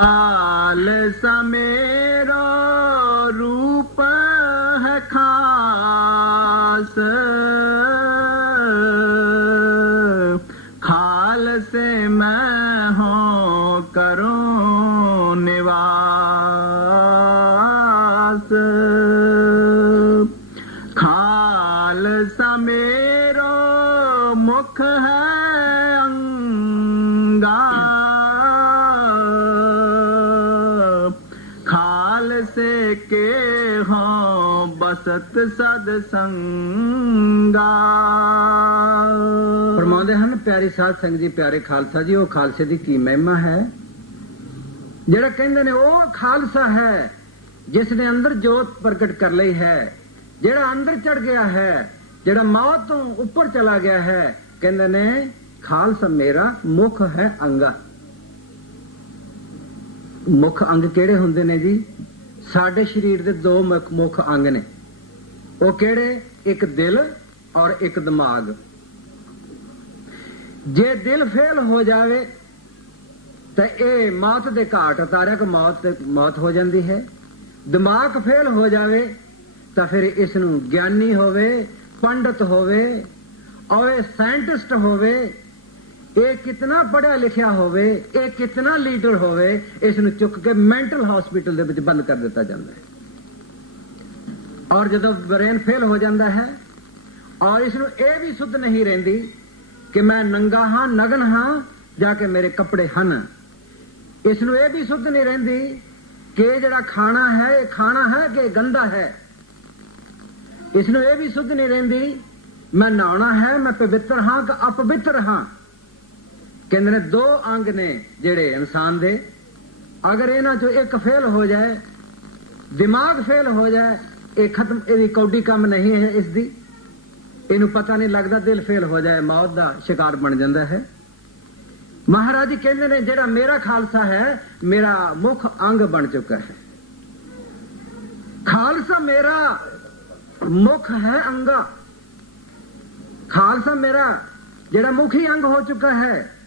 आल समेरो रूप है खास, खाल से मैं हो करूं निवास। खाल समेरो मुख है अंगा, से के हो बसत सदसंगा। फरमाते हैं प्यारी साध संग जी, प्यारे खालसा जी, वो खालसे की की महिमा है जेड़ा कहंदे ने वो खालसा है जिसने अंदर जोत प्रकट कर ली है, जेड़ा अंदर चढ़ गया है, जेड़ा मौत तो ऊपर चला गया है। कहंदे ने खालसा मेरा मुख है अंगा। मुख अंग केड़े हुंदे ने जी? साडे शरीर दे दो मुख अंग ने। वो केड़े? एक दिल और एक दिमाग। जे दिल फेल हो जावे तो ये मौत दे घाट उतारिया को मौत हो जाती है। दिमाग फेल हो जावे तो फिर इसनू ज्ञानी होवे, पंडित होवे और साइंटिस्ट होवे, ये कितना पढ़िया लिखिया होवे, ये कितना लीडर होवे, इसनू चुक के मेंटल हॉस्पिटल दे विच बंद कर दिता जाता है। और जदों ब्रेन फेल हो जाता है और इसनू ये भी सुध नहीं रहिंदी कि मैं नंगा हाँ, नगन हाँ, जाके मेरे कपड़े हन। इसनू ये भी सुध नहीं रहिंदी कि जड़ा खाना है ये खाना है कि गंदा है। इसनू ये भी सुध नहीं रहिंदी मैं नहाना है, मैं पवित्र हाँ कि अपवित्र हाँ। कहते ने दो अंग ने जेड़े इंसान दे, अगर इन्हां चो एक फेल हो जाए, दिमाग फेल हो जाए, ये खत्म, ये कौडी कम नहीं है इसदी, इनू पता नहीं लगता। दिल फेल हो जाए मौत का शिकार बन जाता है। महाराज जी कहते ने जेड़ा मेरा खालसा है मेरा मुख अंग बन चुका है। खालसा मेरा मुख है अंगा। खालसा मेरा जेड़ा मुखी अंग हो चुका है।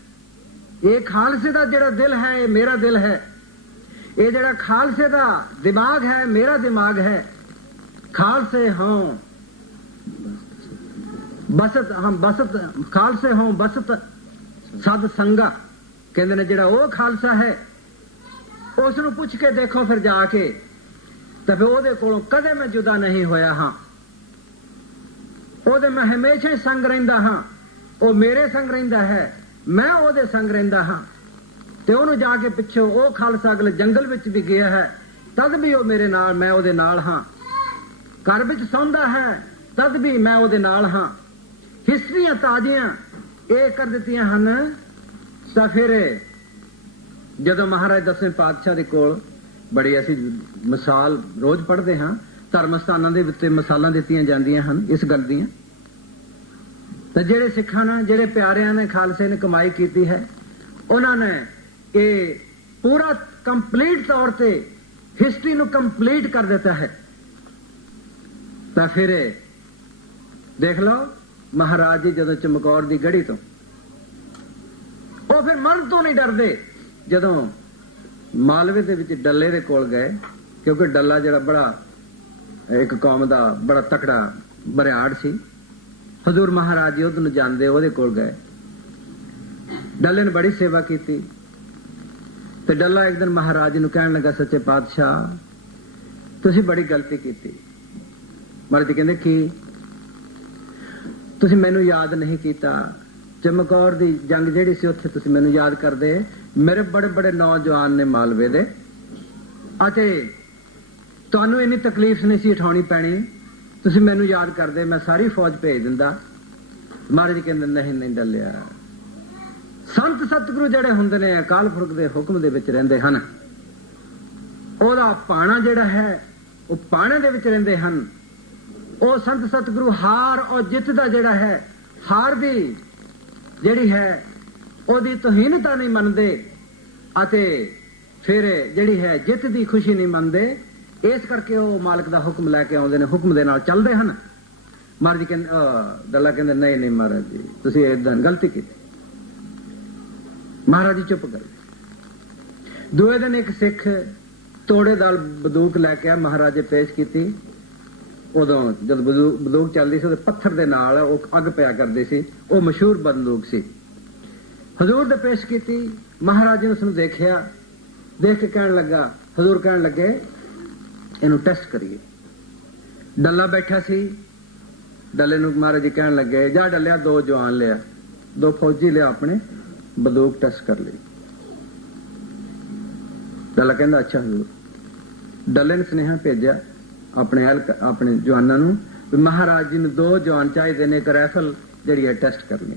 ये खालसे का जेड़ा दिल है ये मेरा दिल है। ये जेड़ा खालसे का दिमाग है मेरा दिमाग है। खालसे हों बसत, हम बसत, खालसे हों बसत सद संगा। कहते ने जेड़ा वो खालसा है उसनू पूछ के देखो फिर जाके, तो फिर ओदे कोलों कदे मैं जुदा नहीं होया हाँ। ओदे मैं हमेशा ही संग रहिंदा हाँ। वो मेरे संग रहिंदा है, मैं ओदे संग रहिंदा हाँ। ते ओनू जाके पिछो वो खालसा अगले जंगल विच भी गया है तद भी वो मेरे नाल, मैं ओदे नाल हाँ। घर विच सौंदा है तद भी मैं ओदे नाल हाँ। हिस्ट्रियां ताजियां ये कर दित्तियां हन। तो फिर जदों महाराज 10वें पातशाह दे कोल बड़ी ऐसी मिसाल रोज पढ़ते हाँ, धर्म स्थानां दे उत्ते मिसालां दित्तियां जांदियां हन इस गल दियां। तो जेड़े सिखां ने, जेड़े प्यारियां ने, खालसे ने कमाई की है, उन्होंने ये पूरा कंप्लीट तौर पे हिस्ट्री नू कंप्लीट कर देता है। तो फिर देख लो महाराज जी जदों चमकौर दी गढ़ी तो वो फिर मन तो नहीं डरदे। जदों मालवे दे विच डल्ले दे कोल गए, क्योंकि डल्ला जड़ा बड़ा एक कौम दा बड़ा तकड़ा बरियाड़ सी, हजूर महाराज जी उधर जाते ओदे कोल गए। डल्ले ने बड़ी सेवा की। तो डल्ला एक दिन महाराज जी नूं कहण लगा, सच्चे पातशाह तुसी बड़ी गलती की। महाराज जी कहंदे की? तुसी मैनू याद नहीं कीता। चमकौर दी जंग जेड़ी सी उत्थे तुसी मैनू याद करदे। मेरे बड़े बड़े नौजवान ने मालवे दे, अते तुहानू इन्नी तकलीफ नहीं सी उठाउणी पैणी, तुसी मैनू याद करदे, मैं सारी फौज भेज दिंदा। महाराज जी कहंदे नहीं नहीं डल्लिया, संत सतगुरु जड़े हुंदे ने अकाल पुरख दे हुक्म दे विच रहिंदे हन। ओदा पाणा जड़ा है वो पाणे दे विच रहिंदे हन। ओ संत सतगुरु हार और जित दा जड़ा है, हार दी जड़ी है ओदी तोहीनता नहीं मनदे, अते फिर जड़ी है जित दी खुशी नहीं मनदे। इस करके वो मालिक दा हुक्म लैके आउंदे ने, हुक्म दे नाल चलदे हन। महाराज जी कहंदे डल्ला कहंदे नहीं नहीं महाराज जी तुसीं इदां गलती की। महाराज जी चुप कर। ਦੂਏ ਦਿਨ ਇੱਕ ਸਿੱਖ ਤੋੜੇ ਨਾਲ ਬੰਦੂਕ ਲੈ ਕੇ ਆ, ਮਹਾਰਾਜੇ ਪੇਸ਼ ਕੀਤੀ। ਉਦੋਂ ਜਦ ਬੰਦੂਕ ਚੱਲਦੀ ਸੀ ਉਹਦੇ ਪੱਥਰ ਦੇ ਨਾਲ ਉਹ ਅੱਗ ਪਿਆ ਕਰਦੀ ਸੀ, ਉਹ ਮਸ਼ਹੂਰ ਬੰਦੂਕ ਸੀ। ਹਜ਼ੂਰ ਦੇ ਪੇਸ਼ ਕੀਤੀ, ਮਹਾਰਾਜ ਨੇ ਉਸਨੂੰ ਦੇਖਿਆ, ਦੇਖ ਕੇ ਕਹਿਣ ਲੱਗਾ, ਹਜ਼ੂਰ ਕਹਿਣ ਲੱਗੇ ਇਹਨੂੰ ਟੈਸਟ ਕਰੀਏ। ਡੱਲਾ ਬੈਠਾ ਸੀ, ਡੱਲੇ ਨੂੰ ਮਹਾਰਾਜ ਜੀ ਕਹਿਣ ਲੱਗੇ ਜਾ ਡੱਲਿਆ 2 ਜਵਾਨ ਲਿਆ, 2 ਫੌਜੀ ਲਿਆ, ਆਪਣੇ ਬੰਦੂਕ ਟੈਸਟ ਕਰ ਲਈ। ਡੱਲਾ ਕਹਿੰਦਾ ਅੱਛਾ ਹਜ਼ੂਰ। ਡੱਲੇ ਨੇ ਸੁਨੇਹਾ ਭੇਜਿਆ ਆਪਣੇ ਜਵਾਨਾਂ ਨੂੰ ਵੀ ਮਹਾਰਾਜ ਜੀ ਨੂੰ 2 ਜਵਾਨ ਚਾਹੀਦੇ ਨੇ, ਇੱਕ ਰਾਈਫਲ ਜਿਹੜੀ ਹੈ ਟੈਸਟ ਕਰਨੀ।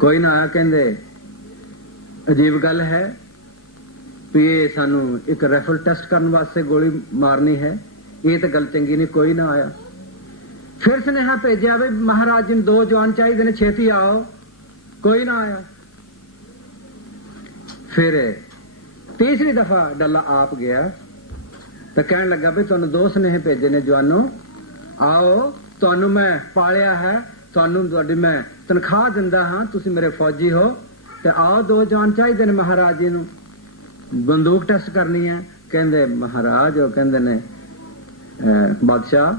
ਕੋਈ ਨਾ ਆਇਆ। ਕਹਿੰਦੇ ਅਜੀਬ ਗੱਲ ਹੈ ਵੀ ਇਹ ਸਾਨੂੰ ਇੱਕ ਰਾਈਫਲ ਟੈਸਟ ਕਰਨ ਵਾਸਤੇ ਗੋਲੀ ਮਾਰਨੀ ਹੈ, ਇਹ ਤਾਂ ਗੱਲ ਚੰਗੀ ਨਹੀਂ। ਕੋਈ ਨਾ ਆਇਆ। ਫਿਰ ਸੁਨੇਹਾ ਭੇਜਿਆ ਵੀ ਮਹਾਰਾਜ ਜੀ ਨੂੰ 2 ਜਵਾਨ ਚਾਹੀਦੇ ਨੇ, ਛੇਤੀ ਆਓ। ਕੋਈ ਨਾ ਆਇਆ। ਫਿਰ ਤੀਸਰੀ ਦਫਾ ਡੱਲਾ ਆਪ ਗਿਆ ਤਾਂ ਕਹਿਣ ਲੱਗਾ ਵੀ ਤੁਹਾਨੂੰ 2 ਸੁਨੇਹੇ ਭੇਜੇ ਨੇ ਜਵਾਨੋ, ਆਓ, ਤੁਹਾਨੂੰ ਮੈਂ ਪਾਲਿਆ ਹੈ, ਤੁਹਾਨੂੰ ਤੁਹਾਡੀ ਮੈਂ ਤਨਖਾਹ ਦਿੰਦਾ ਹਾਂ, ਤੁਸੀਂ ਮੇਰੇ ਫੌਜੀ ਹੋ, ਤੇ ਆਓ 2 ਜਵਾਨ ਚਾਹੀਦੇ ਨੇ ਮਹਾਰਾਜ ਜੀ ਨੂੰ, ਬੰਦੂਕ ਟੈਸਟ ਕਰਨੀ ਹੈ। ਕਹਿੰਦੇ ਮਹਾਰਾਜ, ਉਹ ਕਹਿੰਦੇ ਨੇ ਬਾਦਸ਼ਾਹ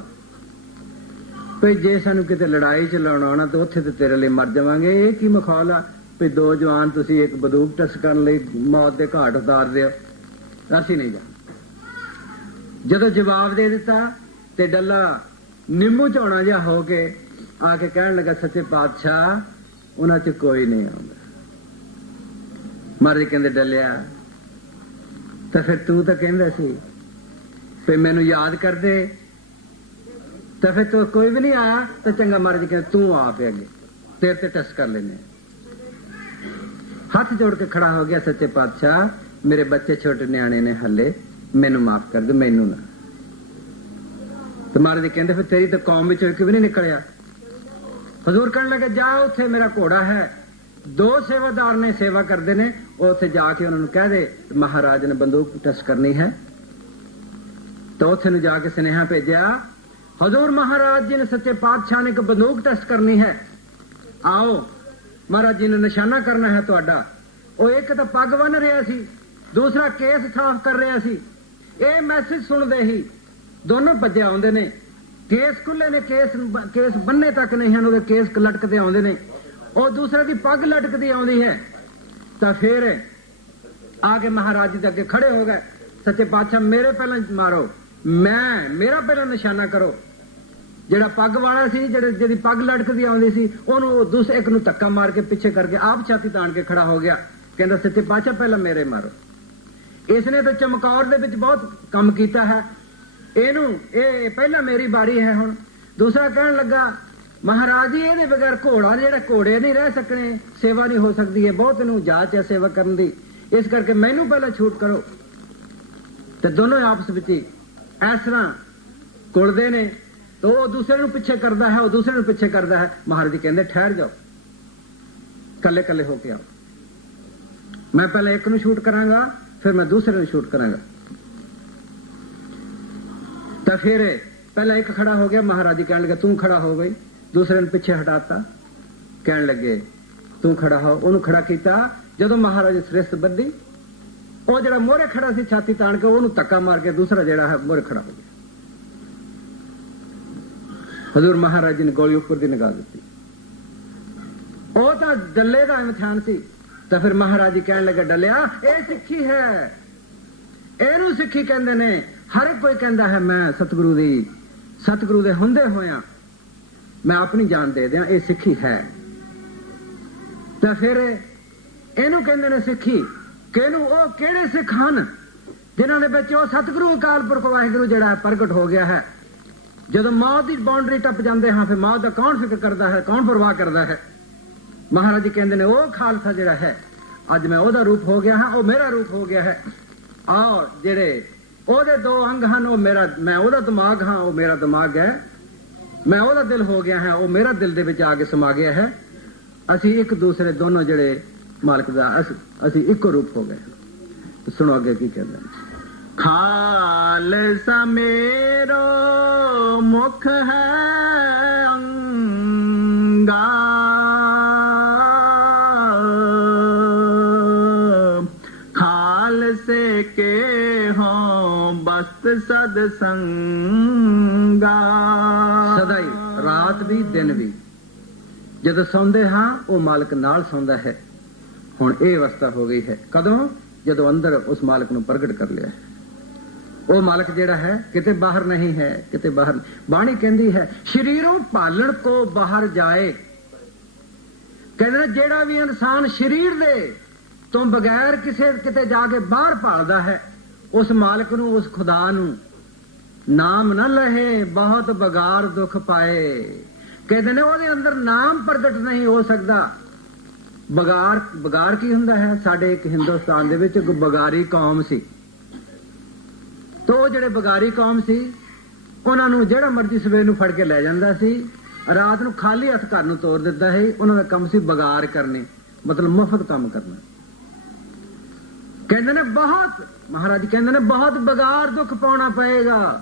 ਭਈ ਜੇ ਸਾਨੂੰ ਕਿਤੇ ਲੜਾਈ ਚ ਲਾਉਣਾ ਤਾਂ ਉੱਥੇ ਤੇ ਤੇਰੇ ਲਈ ਮਰ ਜਾਵਾਂਗੇ। ਇਹ ਕੀ ਮਖੌਲ ਆ ਵੀ 2 ਜਵਾਨ ਤੁਸੀਂ ਇੱਕ ਬੰਦੂਕ ਟੈਸਟ ਕਰਨ ਲਈ ਮੌਤ ਦੇ ਘਾਟ ਉਤਾਰ ਦਿਓ, ਅਸੀਂ ਨਹੀਂ ਜਾ। ਜਦੋਂ ਜਵਾਬ ਦੇ ਦਿੱਤਾ ਤੇ ਡੱਲਾ ਨਿੰਮੂ ਝੋਣਾ ਜਿਹਾ ਹੋ ਕੇ ਆ ਕੇ ਕਹਿਣ ਲੱਗਾ ਸੱਚੇ ਪਾਤਸ਼ਾਹ ਉਹਨਾਂ ਚ ਕੋਈ ਨਹੀਂ ਆਉਂਦਾ। ਮਹਾਰਾਜ ਕਹਿੰਦੇ ਡੱਲਿਆ ਤਾਂ ਫਿਰ ਤੂੰ ਤਾਂ ਕਹਿੰਦਾ ਸੀ ਵੀ ਮੈਨੂੰ ਯਾਦ ਕਰਦੇ, ਤਾਂ ਫਿਰ ਤੂੰ ਕੋਈ ਵੀ ਨਹੀਂ ਆਇਆ ਤਾਂ ਚੰਗਾ। ਮਹਾਰਾਜ ਕਹਿੰਦੇ ਤੂੰ ਆ ਪੇ ਅੱਗੇ, ਤੇਰੇ ਤੇ ਟੈਸਟ ਕਰ ਲੈਨੇ। ਹੱਥ ਜੋੜ ਕੇ ਖੜਾ ਹੋ ਗਿਆ, ਸੱਚੇ ਪਾਤਸ਼ਾਹ ਮੇਰੇ ਬੱਚੇ ਛੋਟੇ ਨਿਆਣੇ ਨੇ ਹੱਲੇ, ਮੈਨੂੰ ਮਾਫ ਕਰ ਦੇ, ਮੈਨੂੰ ਨਾ। ਤੇ ਮਹਾਰਾਜ ਕਹਿੰਦੇ ਫਿਰ ਤੇਰੀ ਤਾਂ ਕੌਮ ਵਿੱਚੋਂ ਇੱਕ ਵੀ ਨਹੀਂ ਨਿਕਲਿਆ। ਹਜ਼ੂਰ ਕਹਿਣ ਲੱਗੇ ਜਾ ਉੱਥੇ ਮੇਰਾ ਘੋੜਾ ਹੈ, 2 ਸੇਵਾਦਾਰ ਨੇ ਸੇਵਾ ਕਰਦੇ ਨੇ, ਉਹ ਉੱਥੇ ਜਾ ਕੇ ਉਹਨਾਂ ਨੂੰ ਕਹਿ ਦੇ ਮਹਾਰਾਜ ਨੇ ਬੰਦੂਕ ਟੈਸਟ ਕਰਨੀ ਹੈ। ਤਾਂ ਉੱਥੇ ਨੂੰ ਜਾ ਕੇ ਸੁਨੇਹਾ ਭੇਜਿਆ, ਹਜ਼ੂਰ ਮਹਾਰਾਜ ਜੀ ਨੇ ਸੱਚੇ ਪਾਤਸ਼ਾਹ ਨੇ ਇੱਕ ਬੰਦੂਕ ਟੈਸਟ ਕਰਨੀ ਹੈ, ਆਓ ਮਹਾਰਾਜ ਜੀ ਨੂੰ ਨਿਸ਼ਾਨਾ ਕਰਨਾ ਹੈ ਤੁਹਾਡਾ। ਉਹ ਇੱਕ ਤਾਂ ਪੱਗ ਬੰਨ ਰਿਹਾ ਸੀ, ਦੂਸਰਾ ਕੇਸ ਸਾਫ਼ ਕਰ ਰਿਹਾ ਸੀ। ਇਹ ਮੈਸੇਜ ਸੁਣਦੇ ਹੀ ਦੋਨੋਂ ਭੱਜੇ ਆਉਂਦੇ ਨੇ। ਕੇਸ ਖੁੱਲੇ ਨੇ, ਕੇਸ ਬੰਨੇ ਤੱਕ ਨਹੀਂ ਹਨ, ਉਹਦੇ ਕੇਸ ਲਟਕਦੇ ਆਉਂਦੇ ਨੇ। ਉਹ ਦੂਸਰੇ ਦੀ ਪੱਗ ਲਟਕਦੀ ਆਉਂਦੀ ਹੈ। ਤਾਂ ਫਿਰ ਆ ਕੇ ਮਹਾਰਾਜ ਜੀ ਦੇ ਅੱਗੇ ਖੜੇ ਹੋ ਗਏ, ਸੱਚੇ ਪਾਤਸ਼ਾਹ ਮੇਰੇ ਪਹਿਲਾਂ ਮਾਰੋ, ਮੇਰਾ ਪਹਿਲਾਂ ਨਿਸ਼ਾਨਾ ਕਰੋ। ਜਿਹੜਾ ਪੱਗ ਵਾਲਾ ਸੀ, ਜਿਹਦੀ ਪੱਗ ਲਟਕਦੀ ਆਉਂਦੀ ਸੀ, ਉਹਨੂੰ ਦੂਸਰੇ ਇੱਕ ਨੂੰ ਧੱਕਾ ਮਾਰ ਕੇ ਪਿੱਛੇ ਕਰਕੇ ਆਪ ਛਾਤੀ ਤਾਣ ਕੇ ਖੜਾ ਹੋ ਗਿਆ। ਕਹਿੰਦਾ ਸੱਚੇ ਪਾਤਸ਼ਾਹ ਪਹਿਲਾਂ ਮੇਰੇ ਮਾਰੋ। ਇਸਨੇ ਤਾਂ ਚਮਕੌਰ ਦੇ ਵਿੱਚ ਬਹੁਤ ਕੰਮ ਕੀਤਾ ਹੈ, ਇਹ ਪਹਿਲਾਂ ਮੇਰੀ ਬਾਰੀ ਹੈ ਹੁਣ। ਦੂਸਰਾ ਕਹਿਣ ਲੱਗਾ ਮਹਾਰਾਜ ਜੀ ਇਹਦੇ ਬਗੈਰ ਘੋੜਾ, ਜਿਹੜਾ ਘੋੜੇ ਨਹੀਂ ਰਹਿ ਸਕਣੇ, ਸੇਵਾ ਨਹੀਂ ਹੋ ਸਕਦੀ ਹੈ, ਬਹੁਤ ਇਹਨੂੰ ਜਾਚ ਹੈ ਸੇਵਾ ਕਰਨ ਦੀ, ਇਸ ਕਰਕੇ ਮੈਨੂੰ ਪਹਿਲਾਂ ਛੂਟ ਕਰੋ। ਤੇ ਦੋਨੋਂ ਆਪਸ ਵਿੱਚ ਇਸ ਤਰ੍ਹਾਂ ਕੁੜਦੇ ਨੇ। ਤਾਂ ਉਹ ਦੂਸਰੇ ਨੂੰ ਪਿੱਛੇ ਕਰਦਾ ਹੈ, ਉਹ ਦੂਸਰੇ ਨੂੰ ਪਿੱਛੇ ਕਰਦਾ ਹੈ। ਮਹਾਰਾਜ ਜੀ ਕਹਿੰਦੇ ਠਹਿਰ ਜਾਓ, ਕੱਲੇ ਕੱਲੇ ਹੋ ਕੇ ਆਓ, ਮੈਂ ਪਹਿਲਾਂ ਇੱਕ ਨੂੰ ਸ਼ੂਟ ਕਰਾਂਗਾ, ਫਿਰ ਮੈਂ ਦੂਸਰੇ ਨੂੰ ਸ਼ੂਟ ਕਰਾਂਗਾ। ਤਾਂ ਫਿਰ ਪਹਿਲਾਂ ਇੱਕ ਖੜਾ ਹੋ ਗਿਆ, ਮਹਾਰਾਜ ਜੀ ਕਹਿਣ ਲੱਗੇ ਤੂੰ ਖੜਾ ਹੋ ਗਈ, ਦੂਸਰੇ ਨੂੰ ਪਿੱਛੇ ਹਟਾਤਾ, ਕਹਿਣ ਲੱਗੇ ਤੂੰ ਖੜਾ ਹੋ, ਉਹਨੂੰ ਖੜਾ ਕੀਤਾ। ਜਦੋਂ ਮਹਾਰਾਜ ਜੀ ਸ੍ਰਿਸ਼ਟ ਬੱਧੀ, ਉਹ ਜਿਹੜਾ ਮੋਹਰੇ ਖੜਾ ਸੀ ਛਾਤੀ ਤਾਣ ਕੇ, ਉਹਨੂੰ ਧੱਕਾ ਮਾਰ ਕੇ ਦੂਸਰਾ ਜਿਹੜਾ ਹੈ ਮੋਹਰੇ ਖੜਾ ਹੋ ਗਿਆ। ਹਜ਼ੂਰ ਮਹਾਰਾਜ ਜੀ ਨੇ ਗੋਲੀ ਉੱਪਰ ਦੀ ਨਿਗਾਹ ਦਿੱਤੀ। ਉਹ ਤਾਂ ਡੱਲੇ ਦਾ ਇਮਤਿਹਾਨ ਸੀ। ਤਾਂ ਫਿਰ ਮਹਾਰਾਜ ਜੀ ਕਹਿਣ ਲੱਗੇ ਡੱਲਿਆ ਇਹ ਸਿੱਖੀ ਹੈ, ਇਹਨੂੰ ਸਿੱਖੀ ਕਹਿੰਦੇ ਨੇ। ਹਰ ਇੱਕ ਕੋਈ ਕਹਿੰਦਾ ਹੈ ਮੈਂ ਸਤਿਗੁਰੂ ਦੇ ਹੁੰਦੇ ਹੋਇਆ ਮੈਂ ਆਪਣੀ ਜਾਨ ਦੇ ਦਿਆਂ, ਇਹ ਸਿੱਖੀ ਹੈ। ਤਾਂ ਫਿਰ ਇਹਨੂੰ ਕਹਿੰਦੇ ਨੇ ਸਿੱਖੀ। ਕਿਹਨੂੰ? ਉਹ ਕਿਹੜੇ ਸਿੱਖ ਹਨ ਜਿਨ੍ਹਾਂ ਦੇ ਵਿੱਚ ਉਹ ਸਤਿਗੁਰੂ ਅਕਾਲ ਪੁਰਖ ਵਾਹਿਗੁਰੂ ਜਿਹੜਾ ਪ੍ਰਗਟ ਹੋ ਗਿਆ ਹੈ। ਜਦੋਂ ਮੌਤ ਦੀ ਬਾਉਂਡਰੀ ਟੱਪ ਜਾਂਦੇ ਹਾਂ, ਫਿਰ ਮੌਤ ਦਾ ਕੌਣ ਫਿਕਰ ਕਰਦਾ ਹੈ, ਕੌਣ ਪਰਵਾਹ ਕਰਦਾ ਹੈ? ਮਹਾਰਾਜ ਜੀ ਕਹਿੰਦੇ ਨੇ ਉਹ ਖਾਲਸਾ ਜਿਹੜਾ ਹੈ, ਅੱਜ ਮੈਂ ਉਹਦਾ ਰੂਪ ਹੋ ਗਿਆ ਹਾਂ, ਉਹ ਮੇਰਾ ਰੂਪ ਹੋ ਗਿਆ ਹੈ। ਆਹ ਜਿਹੜੇ ਉਹਦੇ 2 ਅੰਗ ਹਨ, ਉਹ ਮੈਂ ਉਹਦਾ ਦਿਮਾਗ ਹਾਂ, ਉਹ ਮੇਰਾ ਦਿਮਾਗ ਹੈ। ਮੈਂ ਉਹਦਾ ਦਿਲ ਹੋ ਗਿਆ ਹੈ, ਉਹ ਮੇਰਾ ਦਿਲ ਦੇ ਵਿੱਚ ਆ ਕੇ ਸਮਾ ਗਿਆ ਹੈ। ਅਸੀਂ ਇੱਕ ਦੂਸਰੇ ਦੋਨੋਂ ਜਿਹੜੇ ਮਾਲਕ ਦਾ ਅਸੀਂ ਇੱਕੋ ਰੂਪ ਹੋ ਗਏ। ਸੁਣੋ ਅੱਗੇ ਕੀ ਕਹਿੰਦੇ ਨੇ। ਖਾਲਸਾ ਮੇਰੋ ਮੁਖ ਹੈ ਅੰਗਾ, ਮਸਤ ਸਦ ਸੰਗਾ। ਸਦਾ ਹੀ, ਰਾਤ ਵੀ ਦਿਨ ਵੀ, ਜਦੋਂ ਸੌਂਦੇ ਹਾਂ ਉਹ ਮਾਲਕ ਨਾਲ ਸੌਂਦਾ ਹੈ। ਹੁਣ ਇਹ ਅਵਸਥਾ ਹੋ ਗਈ ਹੈ ਕਦੋਂ? ਜਦੋਂ ਅੰਦਰ ਉਸ ਮਾਲਕ ਨੂੰ ਪ੍ਰਗਟ ਕਰ ਲਿਆ ਹੈ। ਉਹ ਮਾਲਕ ਜਿਹੜਾ ਹੈ ਕਿਤੇ ਬਾਹਰ ਨਹੀਂ ਹੈ, ਕਿਤੇ ਬਾਹਰ। ਬਾਣੀ ਕਹਿੰਦੀ ਹੈ ਸ਼ਰੀਰੋਂ ਭਾਲਣ ਕੋ ਬਾਹਰ ਜਾਏ। ਕਹਿੰਦੇ ਜਿਹੜਾ ਵੀ ਇਨਸਾਨ ਸ਼ਰੀਰ ਦੇ ਤੋਂ ਬਗੈਰ ਕਿਸੇ ਕਿਤੇ ਜਾ ਕੇ ਬਾਹਰ ਭਾਲਦਾ ਹੈ, ਉਸ ਮਾਲਕ ਨੂੰ, ਉਸ ਖੁਦਾ ਨੂੰ, ਨਾਮ ਨਾ ਲਹੇ ਬਹੁਤ ਬਗਾਰ ਦੁੱਖ ਪਾਏ। ਕਹਿੰਦੇ ਨੇ ਉਹਦੇ ਅੰਦਰ ਨਾਮ ਪ੍ਰਗਟ ਨਹੀਂ ਹੋ ਸਕਦਾ। ਬਗਾਰ ਕੀ ਹੁੰਦਾ ਹੈ? ਸਾਡੇ ਇੱਕ ਹਿੰਦੁਸਤਾਨ ਦੇ ਵਿੱਚ ਇੱਕ ਬਗਾਰੀ ਕੌਮ ਸੀ, ਤੋ ਉਹ ਜਿਹੜੇ ਬਗਾਰੀ ਕੌਮ ਸੀ ਉਹਨਾਂ ਨੂੰ ਜਿਹੜਾ ਮਰਜ਼ੀ ਸਵੇਰ ਨੂੰ ਫੜ ਕੇ ਲੈ ਜਾਂਦਾ ਸੀ, ਰਾਤ ਨੂੰ ਖਾਲੀ ਹੱਥ ਘਰ ਨੂੰ ਤੋਰ ਦਿੱਤਾ ਹੈ। ਉਹਨਾਂ ਦਾ ਕੰਮ ਸੀ ਬਗਾਰ ਕਰਨੇ, ਮਤਲਬ ਮੁਫਤ ਕੰਮ ਕਰਨਾ। ਕਹਿੰਦੇ ਨੇ ਬਹੁਤ, ਮਹਾਰਾਜ ਕਹਿੰਦੇ ਨੇ ਬਹੁਤ ਬਗਾਰ ਦੁੱਖ ਪਾਉਣਾ ਪਏਗਾ।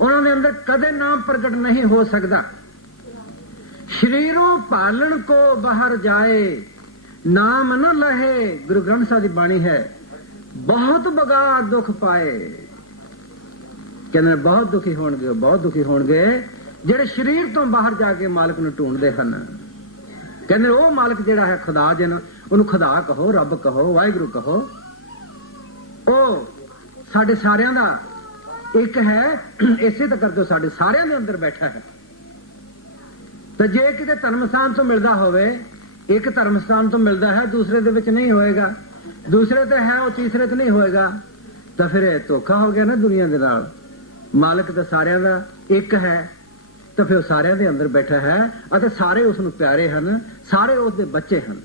ਉਹਨਾਂ ਦੇ ਅੰਦਰ ਕਦੇ ਨਾਮ ਪ੍ਰਗਟ ਨਹੀਂ ਹੋ ਸਕਦਾ। ਸ਼ਰੀਰੋਂ ਪਾਲਣ ਕੋ ਬਾਹਰ ਜਾਏ ਨਾਮ ਨ ਲਹੇ। ਗੁਰੂ ਗ੍ਰੰਥ ਸਾਹਿਬ ਦੀ ਬਾਣੀ ਹੈ ਬਹੁਤ ਬਗਾਰ ਦੁੱਖ ਪਾਏ। ਕਹਿੰਦੇ ਬਹੁਤ ਦੁਖੀ ਹੋਣਗੇ, ਬਹੁਤ ਦੁਖੀ ਹੋਣਗੇ ਜਿਹੜੇ ਸ਼ਰੀਰ ਤੋਂ ਬਾਹਰ ਜਾ ਕੇ ਮਾਲਕ ਨੂੰ ਢੂੰਡਦੇ ਹਨ। ਕਹਿੰਦੇ ਉਹ ਮਾਲਕ ਜਿਹੜਾ ਹੈ ਖੁਦਾ, ਜਿਹਨੂੰ ਉਹਨੂੰ ਖੁਦਾ ਕਹੋ, ਰੱਬ ਕਹੋ, ਵਾਹਿਗੁਰੂ ਕਹੋ, ਉਹ ਸਾਡੇ ਸਾਰਿਆਂ ਦਾ ਇੱਕ ਹੈ। ਇਸੇ ਤਾਂ ਕਰਕੇ ਸਾਡੇ ਸਾਰਿਆਂ ਦੇ ਅੰਦਰ ਬੈਠਾ ਹੈ। ਤੇ ਜੇ ਕਿਤੇ ਧਰਮ ਸਥਾਨ ਤੋਂ ਮਿਲਦਾ ਹੋਵੇ, ਇੱਕ ਧਰਮ ਸਥਾਨ ਤੋਂ ਮਿਲਦਾ ਹੈ, ਦੂਸਰੇ ਦੇ ਵਿੱਚ ਨਹੀਂ ਹੋਏਗਾ, ਦੂਸਰੇ ਤੇ ਹੈ ਉਹ ਤੀਸਰੇ ਤੇ ਨਹੀਂ ਹੋਏਗਾ, ਤਾਂ ਫਿਰ ਇਹ ਧੋਖਾ ਹੋ ਗਿਆ ਨਾ ਦੁਨੀਆ ਦੇ ਨਾਲ। ਮਾਲਕ ਤਾਂ ਸਾਰਿਆਂ ਦਾ ਇੱਕ ਹੈ, ਤਾਂ ਫਿਰ ਉਹ ਸਾਰਿਆਂ ਦੇ ਅੰਦਰ ਬੈਠਾ ਹੈ ਅਤੇ ਸਾਰੇ ਉਸ ਨੂੰ ਪਿਆਰੇ ਹਨ, ਸਾਰੇ ਉਸ ਦੇ ਬੱਚੇ ਹਨ।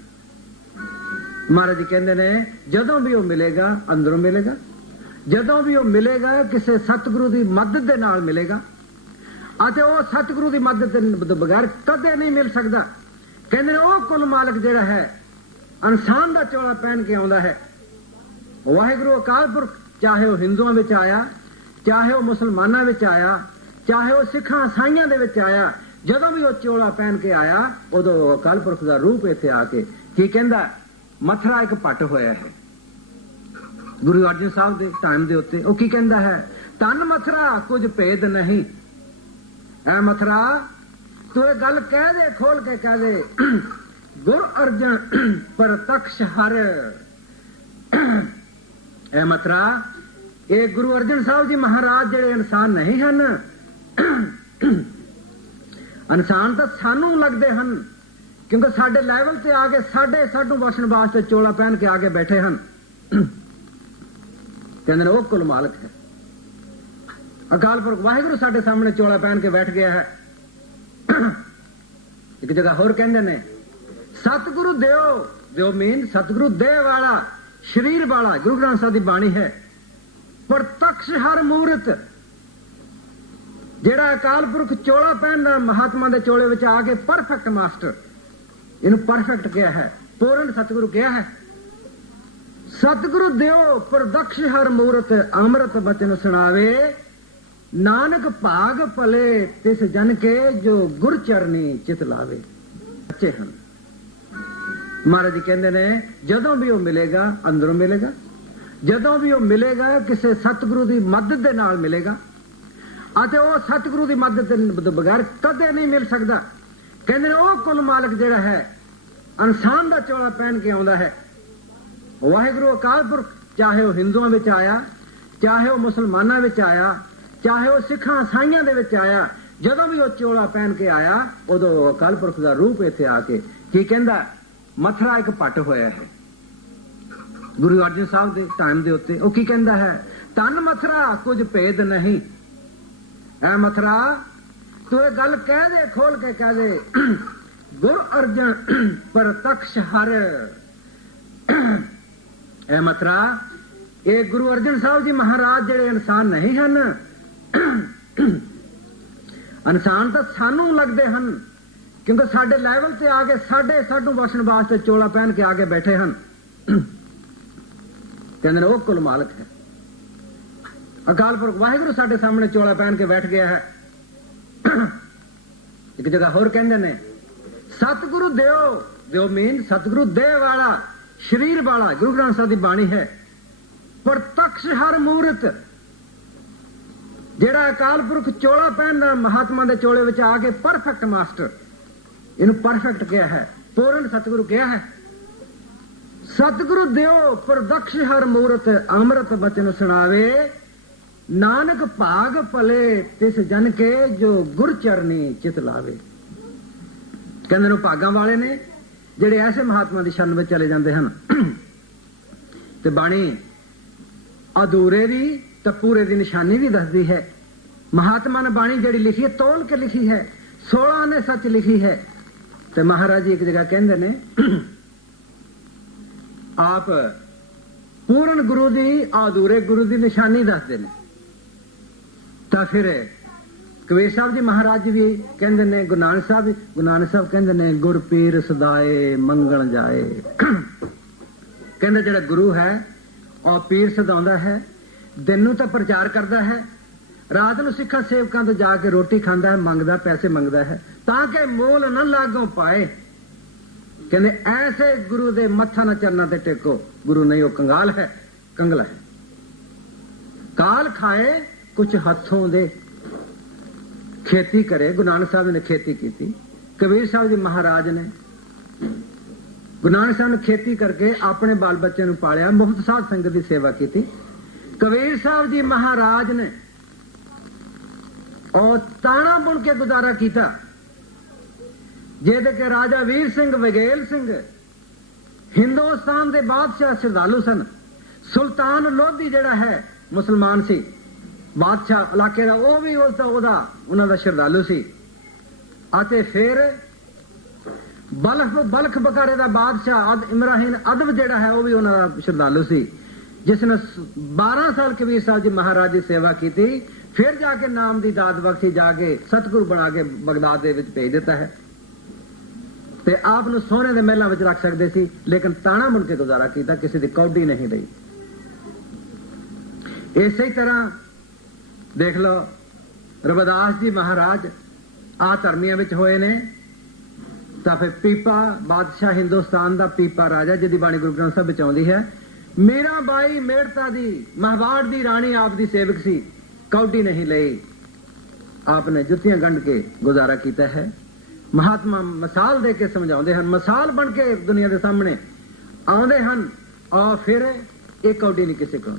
ਮਹਾਰਾਜ ਜੀ ਕਹਿੰਦੇ ਨੇ ਜਦੋਂ ਵੀ ਉਹ ਮਿਲੇਗਾ ਅੰਦਰੋਂ ਮਿਲੇਗਾ, ਜਦੋਂ ਵੀ ਉਹ ਮਿਲੇਗਾ ਕਿਸੇ ਸਤਿਗੁਰੂ ਦੀ ਮਦਦ ਦੇ ਨਾਲ ਮਿਲੇਗਾ, ਅਤੇ ਉਹ ਸਤਿਗੁਰੂ ਦੀ ਮਦਦ ਦੇ ਬਗੈਰ ਕਦੇ ਨਹੀਂ ਮਿਲ ਸਕਦਾ। ਕਹਿੰਦੇ ਨੇ ਉਹ ਕੁੱਲ ਮਾਲਕ ਜਿਹੜਾ ਹੈ ਇਨਸਾਨ ਦਾ ਚੋਲਾ ਪਹਿਨ ਕੇ ਆਉਂਦਾ ਹੈ। ਵਾਹਿਗੁਰੂ ਅਕਾਲ ਪੁਰਖ, ਚਾਹੇ ਉਹ ਹਿੰਦੂਆਂ ਵਿੱਚ ਆਇਆ, ਚਾਹੇ ਉਹ ਮੁਸਲਮਾਨਾਂ ਵਿੱਚ ਆਇਆ, ਚਾਹੇ ਉਹ ਸਿੱਖਾਂ ਈਸਾਈਆਂ ਦੇ ਵਿੱਚ ਆਇਆ, ਜਦੋਂ ਵੀ ਉਹ ਚੋਲਾ ਪਹਿਨ ਕੇ ਆਇਆ ਉਦੋਂ ਅਕਾਲ ਪੁਰਖ ਦਾ ਰੂਪ ਇੱਥੇ ਆ ਕੇ ਕੀ ਕਹਿੰਦਾ? ਮਥਰਾ ਇੱਕ ਪੱਟ ਹੋਇਆ ਹੈ। ਗੁਰੂ ਅਰਜਨ ਸਾਹਿਬ ਦੇ ਟਾਈਮ ਦੇ ਉੱਤੇ ਉਹ ਕੀ ਕਹਿੰਦਾ ਹੈ? ਤਨ ਮਥਰਾ ਕੁਝ ਭੇਦ ਨਹੀਂ। ਐ ਮਥਰਾ ਤੂੰ ਇਹ ਗੱਲ ਕਹਿ ਦੇ, ਖੋਲ ਕੇ ਕਹਿ ਦੇ, ਗੁਰ ਅਰਜਨ ਪ੍ਰਤੱਖ ਹਰ। ਐ ਮਥਰਾ, ਇਹ ਗੁਰੂ ਅਰਜਨ ਸਾਹਿਬ ਜੀ ਮਹਾਰਾਜ ਜਿਹੜੇ ਇਨਸਾਨ ਨਹੀਂ ਹਨ। ਇਨਸਾਨ ਤਾਂ ਸਾਨੂੰ ਲੱਗਦੇ ਹਨ, ਕਿਉਂਕਿ ਸਾਡੇ ਲੈਵਲ ਤੇ ਆ ਕੇ ਸਾਨੂੰ ਬਖਸ਼ਣ ਵਾਸਤੇ ਚੋਲਾ ਪਹਿਨ ਕੇ ਆ ਕੇ ਬੈਠੇ ਹਨ। ਕਹਿੰਦੇ ਨੇ ਉਹ ਕੁੱਲ ਮਾਲਕ ਹੈ। ਅਕਾਲ ਪੁਰਖ ਵਾਹਿਗੁਰੂ ਸਾਡੇ ਸਾਹਮਣੇ ਚੋਲਾ ਪਹਿਨ ਕੇ ਬੈਠ ਗਿਆ ਹੈ। ਇੱਕ ਜਗ੍ਹਾ ਹੋਰ ਕਹਿੰਦੇ ਨੇ ਸਤਿਗੁਰੂ ਦਿਓ, ਦਿਓ ਮੀਨ ਸਤਿਗੁਰੂ ਦੇ ਵਾਲਾ, ਸ਼ਰੀਰ ਵਾਲਾ। ਗੁਰੂ ਗ੍ਰੰਥ ਸਾਹਿਬ ਦੀ ਬਾਣੀ ਹੈ ਪ੍ਰਤੱਖ ਹਰ ਮੂਰਤ। ਜਿਹੜਾ ਅਕਾਲ ਪੁਰਖ ਚੋਲਾ ਪਹਿਨਦਾ ਮਹਾਤਮਾ ਦੇ ਚੋਲੇ ਵਿੱਚ ਆ ਕੇ ਪਰਫੈਕਟ ਮਾਸਟਰ, ਇਹਨੂੰ ਪਰਫੈਕਟ ਕਿਹਾ ਹੈ, ਪੂਰਨ ਸਤਿਗੁਰੂ ਕਿਹਾ ਹੈ। ਸਤਿਗੁਰੂ ਦਿਓ ਪ੍ਰਤੱਖ ਹਰ ਮੂਰਤ, ਅੰਮ੍ਰਿਤ ਬਚਨ ਸੁਣਾਵੇ, ਨਾਨਕ ਭਾਗ ਭਲੇ ਤਿਸ ਜਨ ਕੇ ਜੋ ਗੁਰ ਚਰਨੀ ਚਿਤ ਲਾਵੇ। ਬੱਚੇ ਹਨ। ਮਹਾਰਾਜ ਜੀ ਕਹਿੰਦੇ ਨੇ ਜਦੋਂ ਵੀ ਉਹ ਮਿਲੇਗਾ ਅੰਦਰੋਂ ਮਿਲੇਗਾ, ਜਦੋਂ ਵੀ ਉਹ ਮਿਲੇਗਾ ਕਿਸੇ ਸਤਿਗੁਰੂ ਦੀ ਮਦਦ ਦੇ ਨਾਲ ਮਿਲੇਗਾ, ਅਤੇ ਉਹ ਸਤਿਗੁਰੂ ਦੀ ਮਦਦ ਦੇ ਬਗੈਰ ਕਦੇ ਨਹੀਂ ਮਿਲ ਸਕਦਾ। ਕਹਿੰਦੇ ਨੇ ਉਹ ਕੁੱਲ ਮਾਲਕ ਜਿਹੜਾ ਹੈ ਇਨਸਾਨ ਦਾ ਚੋਲਾ ਪਹਿਨ ਕੇ ਆਉਂਦਾ ਹੈ। ਵਾਹਿਗੁਰੂ ਅਕਾਲ ਪੁਰਖ, ਚਾਹੇ ਉਹ ਹਿੰਦੂਆਂ ਵਿੱਚ ਆਇਆ, ਚਾਹੇ ਉਹ ਮੁਸਲਮਾਨਾਂ ਵਿੱਚ ਆਇਆ, ਚਾਹੇ ਉਹ ਸਿੱਖਾਂ ਈਸਾਈਆਂ ਦੇ ਵਿੱਚ ਆਇਆ, ਜਦੋਂ ਵੀ ਉਹ ਚੋਲਾ ਪਹਿਨ ਕੇ ਆਇਆ ਉਦੋਂ ਅਕਾਲ ਪੁਰਖ ਦਾ ਰੂਪ ਇੱਥੇ ਆ ਕੇ ਕੀ ਕਹਿੰਦਾ? ਮਥਰਾ ਇੱਕ ਪੱਟ ਹੋਇਆ ਹੈ। ਗੁਰੂ ਅਰਜਨ ਸਾਹਿਬ ਦੇ ਟਾਈਮ ਦੇ ਉੱਤੇ ਉਹ ਕੀ ਕਹਿੰਦਾ ਹੈ? ਤਨ ਮਥਰਾ ਕੁਝ ਭੇਦ ਨਹੀਂ। ਐ ਮਥਰਾ ਤੂੰ ਇਹ ਗੱਲ ਕਹਿ ਦੇ, ਖੋਲ ਕੇ ਕਹਿ ਦੇ, ਗੁਰ ਅਰਜਨ ਪ੍ਰਤੱਖ ਹਰ। ਐ ਮਥਰਾ, ਇਹ ਗੁਰੂ ਅਰਜਨ ਸਾਹਿਬ ਜੀ ਮਹਾਰਾਜ ਜਿਹੜੇ ਇਨਸਾਨ ਨਹੀਂ ਹਨ। ਇਨਸਾਨ ਤਾਂ ਸਾਨੂੰ ਲੱਗਦੇ ਹਨ, ਕਿਉਂਕਿ ਸਾਡੇ ਲੈਵਲ ਤੇ ਆ ਕੇ ਸਾਨੂੰ ਬਖਸ਼ਣ ਵਾਸਤੇ ਚੋਲਾ ਪਹਿਨ ਕੇ ਆ ਕੇ ਬੈਠੇ ਹਨ। ਕਹਿੰਦੇ ਨੇ ਉਹ ਕੁੱਲ ਮਾਲਕ ਹੈ। ਅਕਾਲ ਪੁਰਖ ਵਾਹਿਗੁਰੂ ਸਾਡੇ ਸਾਹਮਣੇ ਚੋਲਾ ਪਹਿਨ ਕੇ ਬੈਠ ਗਿਆ ਹੈ। ਇੱਕ ਜਗ੍ਹਾ ਹੋਰ ਕਹਿੰਦੇ ਨੇ ਸਤਿਗੁਰੂ ਦਿਓ, ਦਿਓ ਮੀਨ ਸਤਿਗੁਰੂ ਦੇ ਵਾਲਾ, ਸ਼ਰੀਰ ਵਾਲਾ। ਗੁਰੂ ਗ੍ਰੰਥ ਸਾਹਿਬ ਦੀ ਬਾਣੀ ਹੈ ਪ੍ਰਤੱਖ ਹਰ ਮੂਰਤ। ਜਿਹੜਾ ਅਕਾਲ ਪੁਰਖ ਚੋਲਾ ਪਹਿਨਦਾ ਮਹਾਤਮਾ ਦੇ ਚੋਲੇ ਵਿੱਚ ਆ ਕੇ ਪਰਫੈਕਟ ਮਾਸਟਰ, ਇਹਨੂੰ ਪਰਫੈਕਟ ਕਿਹਾ ਹੈ, ਪੂਰਨ ਸਤਿਗੁਰੂ ਕਿਹਾ ਹੈ। ਸਤਿਗੁਰੂ ਦਿਓ ਪ੍ਰਦਕਸ਼ ਹਰ ਮੂਰਤ, ਅੰਮ੍ਰਿਤ ਬਚਨ ਸੁਣਾਵੇ, ਨਾਨਕ ਭਾਗ ਭਲੇ ਤਿਸ ਜਨ ਕੇ ਜੋ ਗੁਰ ਚਰਨੀ ਚਿਤ ਲਾਵੇ। ਕਹਿੰਦੇ ਨੇ ਭਾਗਾਂ ਵਾਲੇ ਨੇ ਜਿਹੜੇ ਐਸੇ ਮਹਾਤਮਾ ਦੀ ਸ਼ਰਨ ਵਿੱਚ ਚਲੇ ਜਾਂਦੇ ਹਨ। ਤੇ ਬਾਣੀ ਅਧੂਰੇ ਦੀ ਤੇ ਪੂਰੇ ਦੀ ਨਿਸ਼ਾਨੀ ਵੀ ਦੱਸਦੀ ਹੈ। ਮਹਾਤਮਾ ਨੇ ਬਾਣੀ ਜਿਹੜੀ ਲਿਖੀ ਹੈ ਤੋਲ ਕੇ ਲਿਖੀ ਹੈ, 16 ਨੇ ਸੱਚ ਲਿਖੀ ਹੈ। ਤੇ ਮਹਾਰਾਜ ਜੀ ਇੱਕ ਜਗ੍ਹਾ ਕਹਿੰਦੇ ਨੇ ਆਪ ਪੂਰਨ ਗੁਰੂ ਦੀ ਅਧੂਰੇ ਗੁਰੂ ਦੀ ਨਿਸ਼ਾਨੀ ਦੱਸਦੇ ਨੇ। ਤਾਂ ਫਿਰ ਕਬੀਰ ਸਾਹਿਬ ਜੀ ਮਹਾਰਾਜ ਜੀ ਵੀ ਕਹਿੰਦੇ ਨੇ, ਗੁਰੂ ਨਾਨਕ ਸਾਹਿਬ ਕਹਿੰਦੇ ਨੇ ਗੁਰ ਪੀਰ ਸਦਾਏ ਮੰਗਣ ਜਾਏ। ਕਹਿੰਦੇ ਜਿਹੜਾ ਗੁਰੂ ਹੈ ਉਹ ਪੀਰ ਸਦਾਉਂਦਾ ਹੈ, ਦਿਨ ਨੂੰ ਤਾਂ ਪ੍ਰਚਾਰ ਕਰਦਾ ਹੈ, ਰਾਤ ਨੂੰ ਸਿੱਖਾਂ ਸੇਵਕਾਂ ਤੋਂ ਜਾ ਕੇ ਰੋਟੀ ਖਾਂਦਾ ਹੈ, ਮੰਗਦਾ, ਪੈਸੇ ਮੰਗਦਾ ਹੈ ਤਾਂ ਕਿ ਮੋਲ ਨਾ ਲਾਗੋਂ ਪਾਏ। ਕਹਿੰਦੇ ਐਸੇ ਗੁਰੂ ਦੇ ਮੱਥਾ ਨਾ ਚਰਨਾਂ ਤੇ ਟੇਕੋ। ਗੁਰੂ ਨਹੀਂ, ਉਹ ਕੰਗਾਲ ਹੈ, ਕੰਗਲਾ ਹੈ। ਕਾਲ ਖਾਏ ਕੁਛ ਹੱਥੋਂ ਦੇ, ਖੇਤੀ ਕਰੇ। ਗੁਰੂ ਨਾਨਕ ਸਾਹਿਬ ਨੇ ਖੇਤੀ ਕੀਤੀ, ਕਬੀਰ ਸਾਹਿਬ ਜੀ ਮਹਾਰਾਜ ਨੇ, ਗੁਰੂ ਨਾਨਕ ਸਾਹਿਬ ਨੇ ਖੇਤੀ ਕਰਕੇ ਆਪਣੇ ਬਾਲ ਬੱਚੇ ਨੂੰ ਪਾਲਿਆ, ਮੁਫਤ ਸਾਧ ਸੰਗਤ ਦੀ ਸੇਵਾ ਕੀਤੀ। ਕਬੀਰ ਸਾਹਿਬ ਜੀ ਮਹਾਰਾਜ ਨੇ ਉਹ ਤਾਣਾ ਬੁਣ ਕੇ ਗੁਜ਼ਾਰਾ ਕੀਤਾ, ਜਿਹਦੇ ਕਿ ਰਾਜਾ ਵੀਰ ਸਿੰਘ ਵਗੇਲ ਸਿੰਘ ਹਿੰਦੁਸਤਾਨ ਦੇ ਬਾਦਸ਼ਾਹ ਸ਼ਰਧਾਲੂ ਸਨ। ਸੁਲਤਾਨ ਲੋਧੀ ਜਿਹੜਾ ਹੈ ਮੁਸਲਮਾਨ ਸੀ, ਬਾਦਸ਼ਾਹ ਇਲਾਕੇ ਦਾ, ਉਹ ਵੀ ਉਹਨਾਂ ਦਾ ਸ਼ਰਧਾਲੂ ਸੀ। ਅਤੇ ਫਿਰ ਬਲਖ ਬਕਾਰੇ ਦਾ ਬਾਦਸ਼ਾਹ ਇਮਰਾਹੀਨ ਅਦਬ ਜਿਹੜਾ ਹੈ ਉਹ ਵੀ ਉਹਨਾਂ ਦਾ ਸ਼ਰਧਾਲੂ ਸੀ, ਜਿਸ ਨੇ 12 ਸਾਲ ਕਬੀਰ ਸਾਹਿਬ ਜੀ ਮਹਾਰਾਜ ਦੀ ਸੇਵਾ ਕੀਤੀ। ਫਿਰ ਜਾ ਕੇ ਨਾਮ ਦੀ ਦਾਤ ਬਖਸ਼ੀ, ਜਾ ਕੇ ਸਤਿਗੁਰੂ ਬਣਾ ਕੇ ਬਗਦਾਦ ਦੇ ਵਿੱਚ ਭੇਜ ਦਿੱਤਾ ਹੈ। ਤੇ ਆਪ ਨੂੰ ਸੋਨੇ ਦੇ ਮਹਿਲਾਂ ਵਿੱਚ ਰੱਖ ਸਕਦੇ ਸੀ, ਲੇਕਿਨ ਤਾਣਾ ਬੁਣ ਕੇ ਗੁਜ਼ਾਰਾ ਕੀਤਾ, ਕਿਸੇ ਦੀ ਕੌਡੀ ਨਹੀਂ ਲਈ। ਇਸੇ ਤਰ੍ਹਾਂ ਦੇਖ ਲਓ ਰਵਿਦਾਸ ਜੀ ਮਹਾਰਾਜ ਆ ਧਰਮੀਆਂ ਵਿੱਚ ਹੋਏ ਨੇ। ਤਾਂ ਫਿਰ ਪੀਪਾ ਬਾਦਸ਼ਾਹ ਹਿੰਦੁਸਤਾਨ ਦਾ ਪੀਪਾ ਰਾਜਾ, ਜਿਹਦੀ ਬਾਣੀ ਗੁਰੂ ਗ੍ਰੰਥ ਸਾਹਿਬ ਵਿੱਚ ਆਉਂਦੀ ਹੈ, ਮੀਰਾ ਬਾਈ ਮੇੜਤਾ ਦੀ ਮਹਵਾੜ ਦੀ ਰਾਣੀ ਆਪ ਦੀ ਸੇਵਕ ਸੀ, ਕੌਡੀ ਨਹੀਂ ਲਈ। ਆਪ ਨੇ ਜੁੱਤੀਆਂ ਗੰਢ ਕੇ ਗੁਜ਼ਾਰਾ ਕੀਤਾ ਹੈ। ਮਹਾਤਮਾ ਮਿਸਾਲ ਦੇ ਕੇ ਸਮਝਾਉਂਦੇ ਹਨ, ਮਿਸਾਲ ਬਣ ਕੇ ਦੁਨੀਆ ਦੇ ਸਾਹਮਣੇ ਆਉਂਦੇ ਹਨ, ਆ ਫਿਰ ਇਹ ਕੌਡੀ ਨਹੀਂ ਕਿਸੇ ਕੋਲ।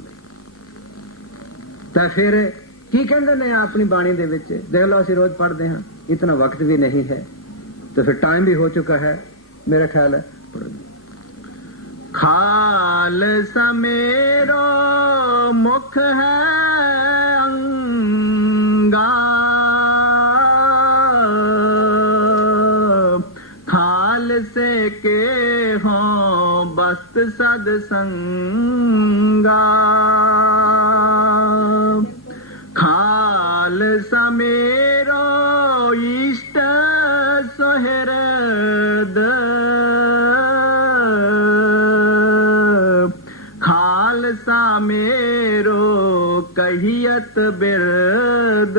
ਤਾਂ ਫਿਰ ਕੀ ਕਹਿੰਦੇ ਨੇ ਆਪਣੀ ਬਾਣੀ ਦੇ ਵਿੱਚ, ਦੇਖ ਲਓ ਅਸੀਂ ਰੋਜ਼ ਪੜ੍ਹਦੇ ਹਾਂ, ਇਤਨਾ ਵਕਤ ਵੀ ਨਹੀਂ ਹੈ, तो फिर टाइम भी हो चुका है मेरा ख्याल है। खालसा मेरो मुख है अंगा, खालसे के हो बस्त सद संगा, खालसा मेरो इष्ट सोहरद, खालसा मेरो कहियत बिरद।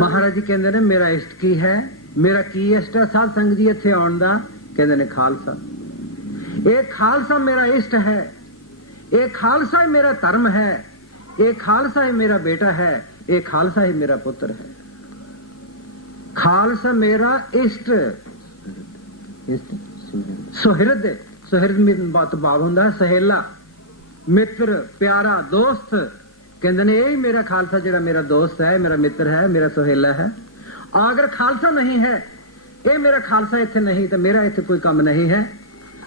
महाराज जी कहते ने मेरा इष्ट की है, मेरा की इष्ट है साध संग जी इत्थे आउण दा, कहते ने खालसा। ये खालसा मेरा इष्ट है, ये खालसा ही मेरा धर्म है, ये खालसा ही मेरा बेटा है, ये खालसा ही मेरा पुत्र है। खालसा मेरा इष्ट, सुहृद, सुहृद में बात भाव होंदा है सहेला, मित्र, प्यारा, दोस्त। कहते ने यही मेरा खालसा जिहड़ा मेरा दोस्त है, मेरा मित्र है, मेरा सुहेला है। अगर खालसा नहीं है, ये मेरा खालसा इत्थे नहीं तो मेरा इत्थे कोई काम नहीं है।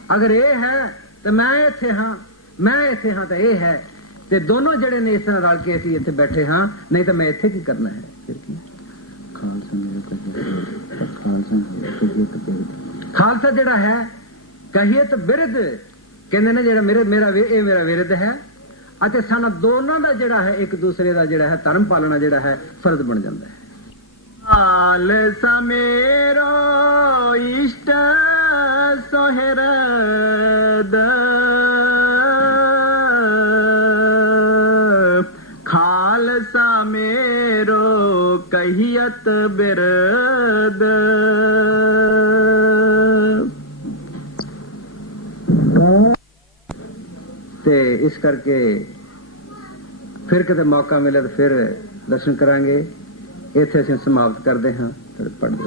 अगर ये है तो मैं इत्थे हाँ, मैं इत्थे हाँ तो ये है, ते दोनों जड़े ने इस तरह रल के असीं इत्थे बैठे हाँ, नहीं तो मैं इत्थे की करना है। खालसा जिहड़ा है कहियत बिरद, कहंदे ने जिहड़ा मेरा विरद है, ਅਤੇ ਸਾਡਾ ਦੋਨਾਂ ਦਾ ਜਿਹੜਾ ਹੈ ਇੱਕ ਦੂਸਰੇ ਦਾ ਜਿਹੜਾ ਹੈ ਧਰਮ ਪਾਲਣਾ ਜਿਹੜਾ ਹੈ ਫਰਜ਼ ਬਣ ਜਾਂਦਾ ਹੈ। ਖਾਲਸਾ ਮੇਰਾ ਇਸ਼ਟ ਸੁਹਿਰਦ, ਖਾਲਸਾ ਮੇਰੋ ਕਹੀਅਤ ਬਿਰਦ। ਤੇ ਇਸ ਕਰਕੇ ਫਿਰ ਕਿਤੇ ਮੌਕਾ ਮਿਲੇ ਤਾਂ ਫਿਰ ਦਰਸ਼ਨ ਕਰਾਂਗੇ। ਇੱਥੇ ਅਸੀਂ ਸਮਾਪਤ ਕਰਦੇ ਹਾਂ। ਪੜ੍ਹਦੇ